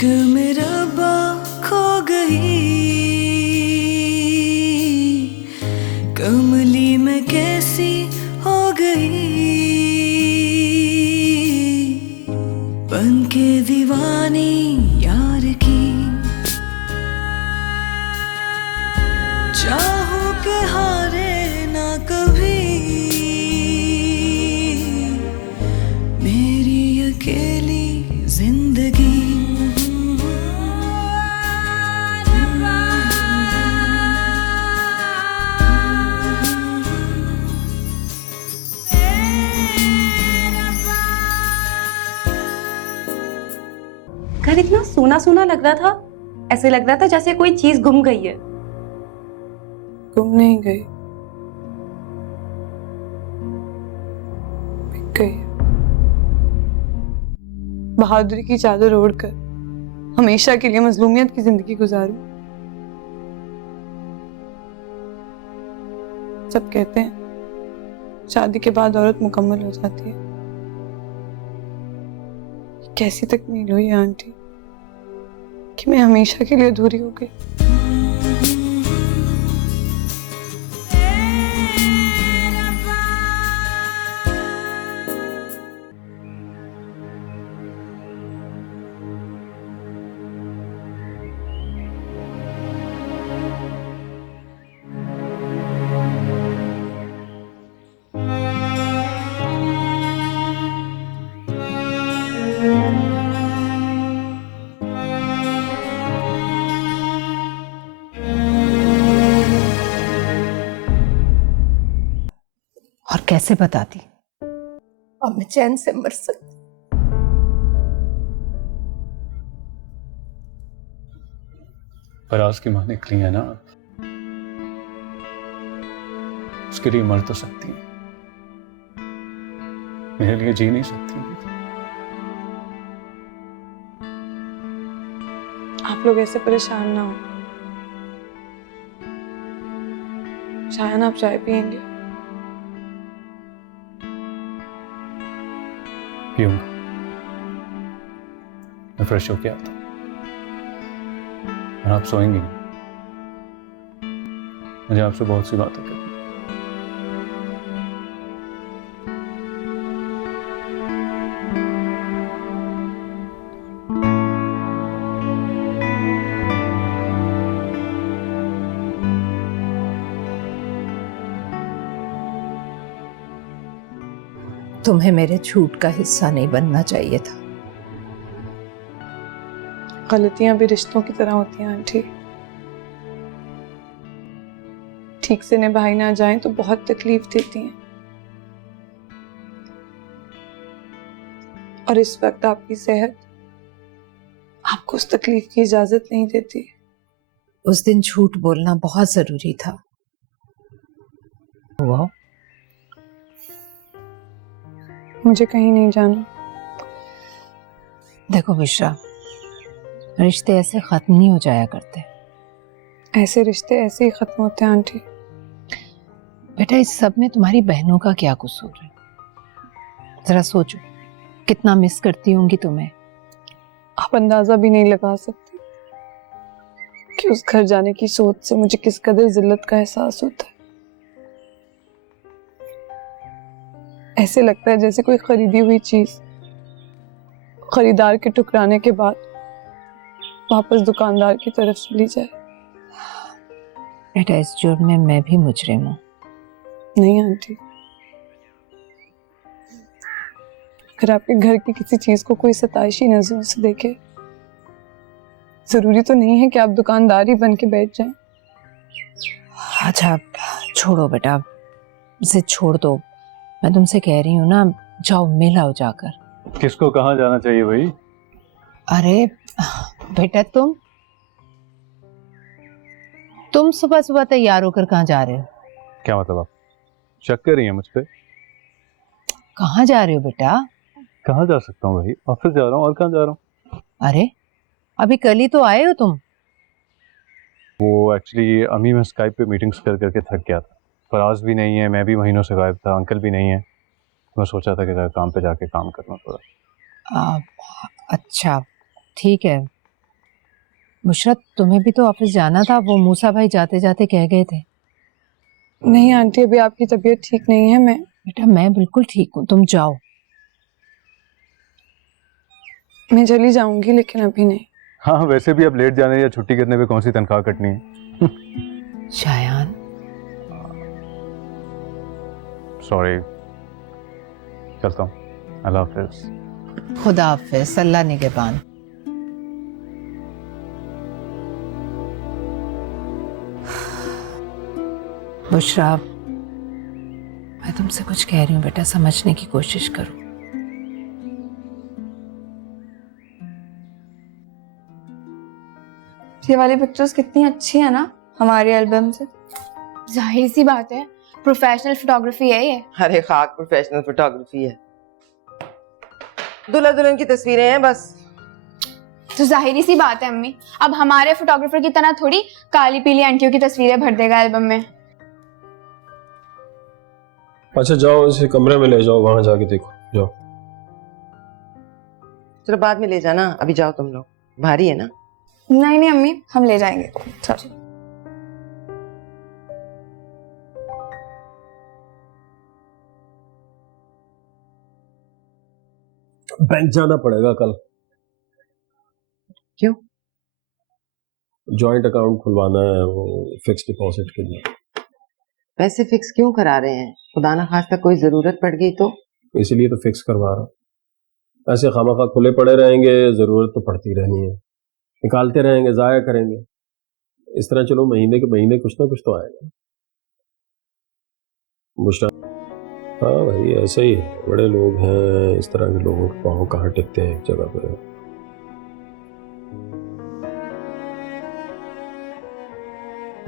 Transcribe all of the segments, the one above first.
इश्क में रब्बा खो गई, कमली में कैसी हो गई, बन के दीवानी यार की। चाहूं के हारे ना कभी मेरी अकेली जिंदगी। घर इतना सूना सूना लग रहा था, ऐसे लग रहा था जैसे कोई चीज गुम गई है। गुम नहीं गई, बिक गई। बहादुरी की चादर ओढ़कर हमेशा के लिए मजलूमियत की जिंदगी गुजारूं। सब कहते हैं शादी के बाद औरत मुकम्मल हो जाती है। कैसी तकमील हुई है आंटी कि मैं हमेशा के लिए अधूरी हो गई। और कैसे बताती? अब मैं चैन से मर सकती। फराज की मां निकली है ना, उसके लिए मर तो सकती है, मेरे लिए जी नहीं सकती। आप लोग ऐसे परेशान ना हो। शायद आप चाय पियेंगे? पीऊंगा, मैं फ्रेश होके आता हूँ। और आप सोएंगी नहीं, मुझे आपसे बहुत सी बातें करनी। तुम्हें मेरे झूठ का हिस्सा नहीं बनना चाहिए था। गलतियां भी रिश्तों की तरह होती हैं आंटी, ठीक से निभाई ना जाए तो बहुत तकलीफ देती हैं। और इस वक्त आपकी सेहत आपको उस तकलीफ की इजाजत नहीं देती। उस दिन झूठ बोलना बहुत जरूरी था। हुआ? मुझे कहीं नहीं जाना। देखो मिश्रा, रिश्ते ऐसे खत्म नहीं हो जाया करते। ऐसे रिश्ते ऐसे ही खत्म होते हैं आंटी। बेटा, इस सब में तुम्हारी बहनों का क्या कसूर है? जरा सोचो, कितना मिस करती होंगी तुम्हें। आप अंदाजा भी नहीं लगा सकते कि उस घर जाने की सोच से मुझे किस कदर जिल्लत का एहसास होता है। ऐसे लगता है जैसे कोई खरीदी हुई चीज खरीदार के ठुकराने के बाद वापस दुकानदार की तरफ चली जाए। बेटा, इस जुर्म में मैं भी मुजरिम हूँ। नहीं आंटी, अगर आपके घर की किसी चीज को कोई सताइशी नजरों से देखे, जरूरी तो नहीं है कि आप दुकानदार ही बन के बैठ जाएं। अच्छा छोड़ो बेटा, जिद छोड़ दो। मैं तुमसे कह रही हूँ ना, जाओ मिल आओ जाकर। किसको कहाँ जाना चाहिए भाई? अरे बेटा, तुम सुबह सुबह तैयार होकर कहाँ जा रहे हो? क्या मतलब, आप शक कर रही हैं मुझ पे? कहाँ जा रहे हो बेटा? कहाँ जा सकता हूँ भाई, ऑफिस जा रहा हूँ। और कहाँ जा रहा हूँ? अरे अभी कल ही तो आए हो तुम। वो एक्चुअली अमी में स्काइप पे मीटिंग्स कर करके थक गया था। फराज भी नहीं है, मैं भी महीनों से गायब था, अंकल भी नहीं है। मैं सोचा था कि काम पे जाके काम करना थोड़ा। अच्छा ठीक है, बुशरा, तुम्हें भी तो ऑफिस जाना था, वो मूसा भाई जाते जाते कह गए थे। नहीं आंटी, अभी आपकी तबीयत ठीक नहीं है। बेटा मैं बिल्कुल ठीक हूँ, तुम जाओ। मैं चली जाऊंगी, लेकिन अभी नहीं। हाँ, वैसे भी अब लेट जाने या छुट्टी करने पे कौन सी तनख्वाह कटनी है। शायान, सॉरी, चलता हूँ। अल्लाह हाफिज। खुदा हाफिज, अल्लाह निगहबान। बुशरा, मैं तुमसे कुछ कह रही हूँ बेटा, समझने की कोशिश करो। ये वाली पिक्चर्स कितनी अच्छी है ना हमारी एल्बम से। जाहिर सी बात है, प्रोफेशनल फोटोग्राफी है ये। अरे खाक प्रोफेशनल फोटोग्राफी है। दूल्हा दुल्हन की तस्वीरें हैं बस। तो जाहिर सी बात है अम्मी, अब हमारे फोटोग्राफर की तरह थोड़ी काली पीली आंटियों की तस्वीरें भर देगा एल्बम में। अच्छा जाओ, इसे कमरे में ले जाओ, वहां जाके देखो, जाओ। चलो बाद में ले जाना, अभी जाओ तुम लोग, भारी है ना। नहीं नहीं अम्मी, हम ले जाएंगे। चलो। बैंक जाना पड़ेगा कल। क्यों? जॉइंट अकाउंट खुलवाना है, वो फिक्स डिपॉजिट के लिए। पैसे फिक्स क्यों करा रहे हैं? खुदा ना खास्ता कोई जरूरत पड़ गई तो? इसीलिए तो फिक्स करवा रहा हूँ। ऐसे खामखा खुले पड़े रहेंगे, जरूरत तो पड़ती रहनी है, निकालते रहेंगे, जाया करेंगे। इस तरह चलो महीने के महीने कुछ ना कुछ तो आएगा। मुश्किल। हाँ भाई, ऐसे ही है, बड़े लोग हैं, इस तरह के लोगों के पाँव कहाँ टिकते हैं एक जगह पे।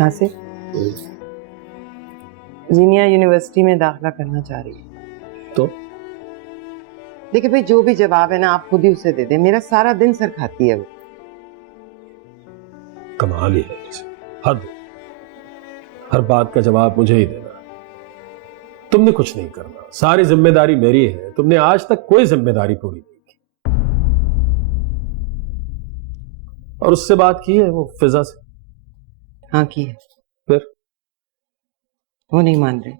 नासिर, जीनिया यूनिवर्सिटी में दाखिला करना चाह रही है। तो देखिए भाई, जो भी जवाब है ना आप खुद ही उसे दे दे, मेरा सारा दिन सर खाती है वो। कमाल ही है, हद। हर बात का जवाब मुझे ही देना। तुमने कुछ नहीं करना, सारी जिम्मेदारी मेरी है। तुमने आज तक कोई जिम्मेदारी पूरी नहीं की। और उससे बात की है वो फिजा से? हाँ की है। फिर वो नहीं मान रहे।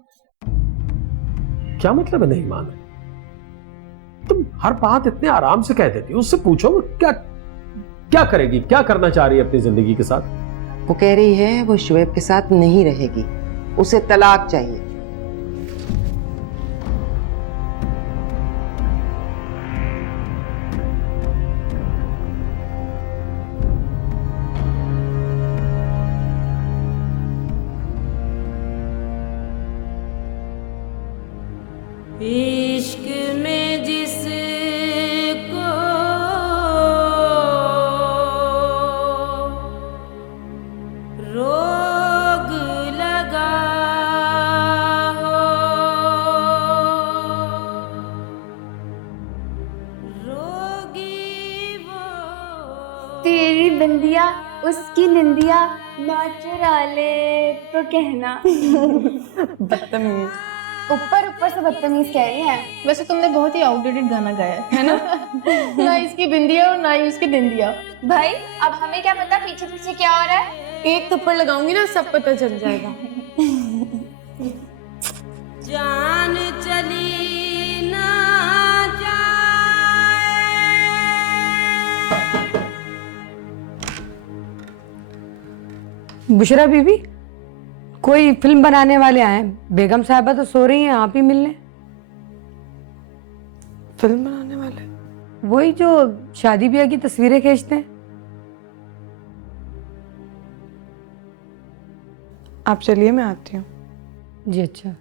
क्या मतलब है नहीं मान रहे? तुम हर बात इतने आराम से कह देती हो, उससे पूछो वो क्या क्या करेगी, क्या करना चाह रही है अपनी जिंदगी के साथ। वो कह रही है वो शुएब के साथ नहीं रहेगी, उसे तलाक चाहिए। इश्क में जिसको रोग लगा हो, रोगी वो। तेरी बिंदिया उसकी निंदिया ना चुरा ले तो कहना। बदतमीज। ऊपर ऊपर से बदतमीज कह रही है। वैसे तुमने बहुत ही आउटडेटेड गाना गाया है ना। ना इसकी बिंदिया और ना ही उसकी दिंदिया। भाई अब हमें क्या पता पीछे पीछे क्या हो रहा है। एक थप्पड़ लगाऊंगी ना, सब पता चल जाएगा। जान चली ना बुशरा बीबी, कोई फिल्म बनाने वाले आए हैं। बेगम साहबा तो सो रही हैं, आप ही मिल लें। फिल्म बनाने वाले? वही जो शादी ब्याह की तस्वीरें खींचते हैं। आप चलिए, मैं आती हूँ। जी अच्छा।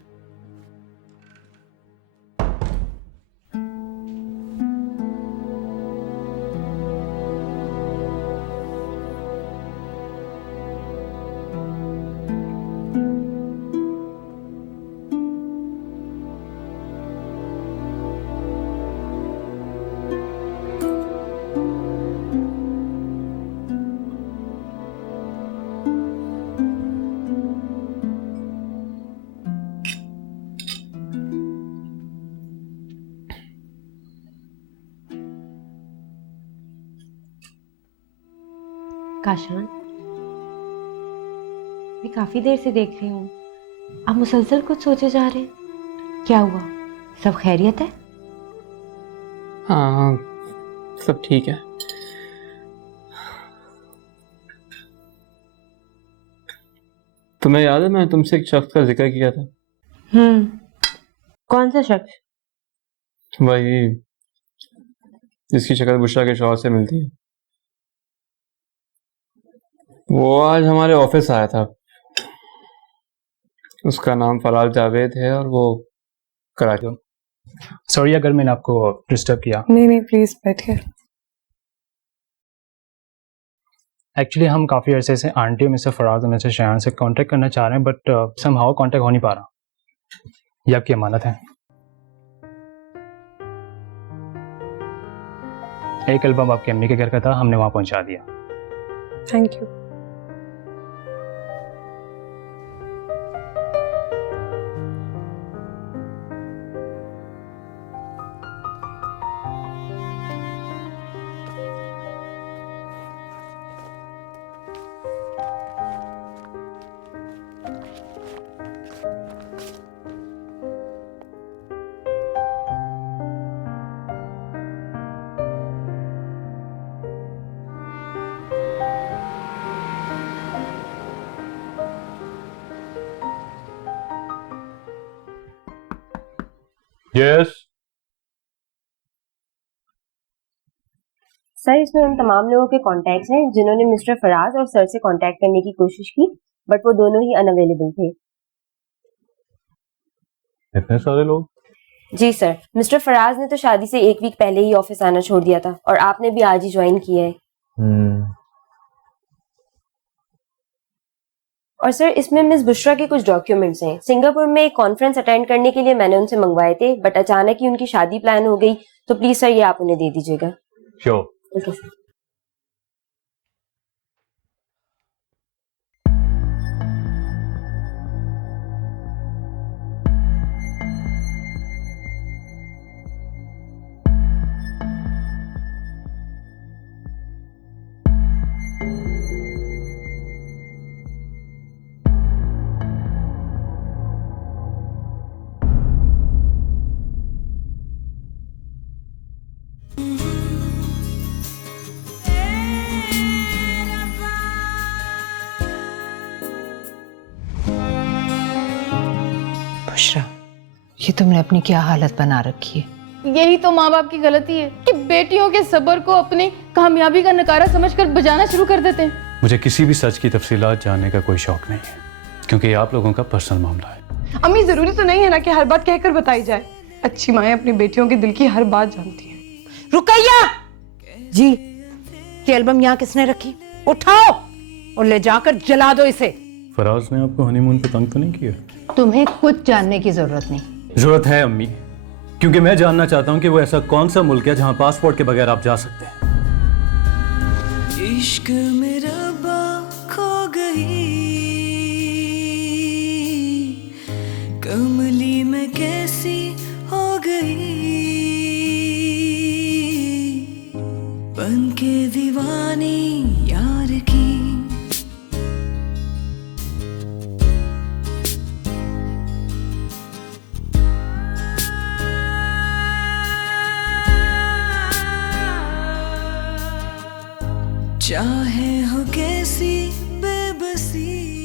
काशान, मैं काफी देर से देख रही हूँ आप मुसलसल कुछ सोचे जा रहे हैं। क्या हुआ? सब खैरियत है? हाँ, सब ठीक है। तुम्हें याद है मैं तुमसे एक शख्स का जिक्र किया था? कौन सा शख्स? वही जिसकी शक्ल बुशरा के शौहर से मिलती है। वो आज हमारे ऑफिस आया था। उसका नाम फराज जावेद है और वो कराची। सॉरी अगर मैंने आपको डिस्टर्ब किया। नहीं नहीं, प्लीज बैठिए। एक्चुअली हम काफ़ी अरसे से आंटी और मिस्टर फराज और मिस्टर शयान से कांटेक्ट करना चाह रहे हैं, बट समहाउ कांटेक्ट हो नहीं पा रहा। ये आपकी अमानत है। एक एल्बम आपकी अम्मी के घर का था, हमने वहाँ पहुँचा दिया। Thank you. यस सर, इसमें उन तमाम लोगों के कॉन्टैक्ट्स हैं जिन्होंने मिस्टर फराज और सर से कांटेक्ट करने की कोशिश की, बट वो दोनों ही अनअवेलेबल थे। इतने सारे लोग? जी सर, मिस्टर फराज ने तो शादी से 1 वीक पहले ही ऑफिस आना छोड़ दिया था और आपने भी आज ही ज्वाइन किया है। और सर, इसमें मिस बुशरा के कुछ डॉक्यूमेंट्स हैं। सिंगापुर में एक कॉन्फ्रेंस अटेंड करने के लिए मैंने उनसे मंगवाए थे, बट अचानक ही उनकी शादी प्लान हो गई, तो प्लीज सर ये आप उन्हें दे दीजिएगा। श्योर। Okay sir. बुशरा, ये तुमने अपनी क्या हालत बना रखी है? यही तो माँ बाप की गलती है कि बेटियों के सब्र को अपनी कामयाबी का नकारा समझकर बजाना शुरू कर देते हैं। मुझे किसी भी सच की तफसीलात जानने का कोई शौक नहीं है, क्योंकि ये आप लोगों का पर्सनल मामला है। अम्मी, जरूरी तो नहीं है ना कि हर बात कहकर बताई जाए। अच्छी माएं अपनी बेटियों के दिल की हर बात जानती हैं। रुकैया जी, ये एल्बम यहाँ किसने रखी? उठाओ और ले जाकर जला दो इसे। फराज ने आपको हनीमून पे तंग तो नहीं किया? तुम्हें कुछ जानने की जरूरत नहीं। जरूरत है अम्मी, क्योंकि मैं जानना चाहता हूँ कि वो ऐसा कौन सा मुल्क है जहाँ पासपोर्ट के बगैर आप जा सकते हैं। इश्क मेरा खो गई, कमली में कैसी हो गई, बन के दीवानी यार की। चाहे हो कैसी बेबसी।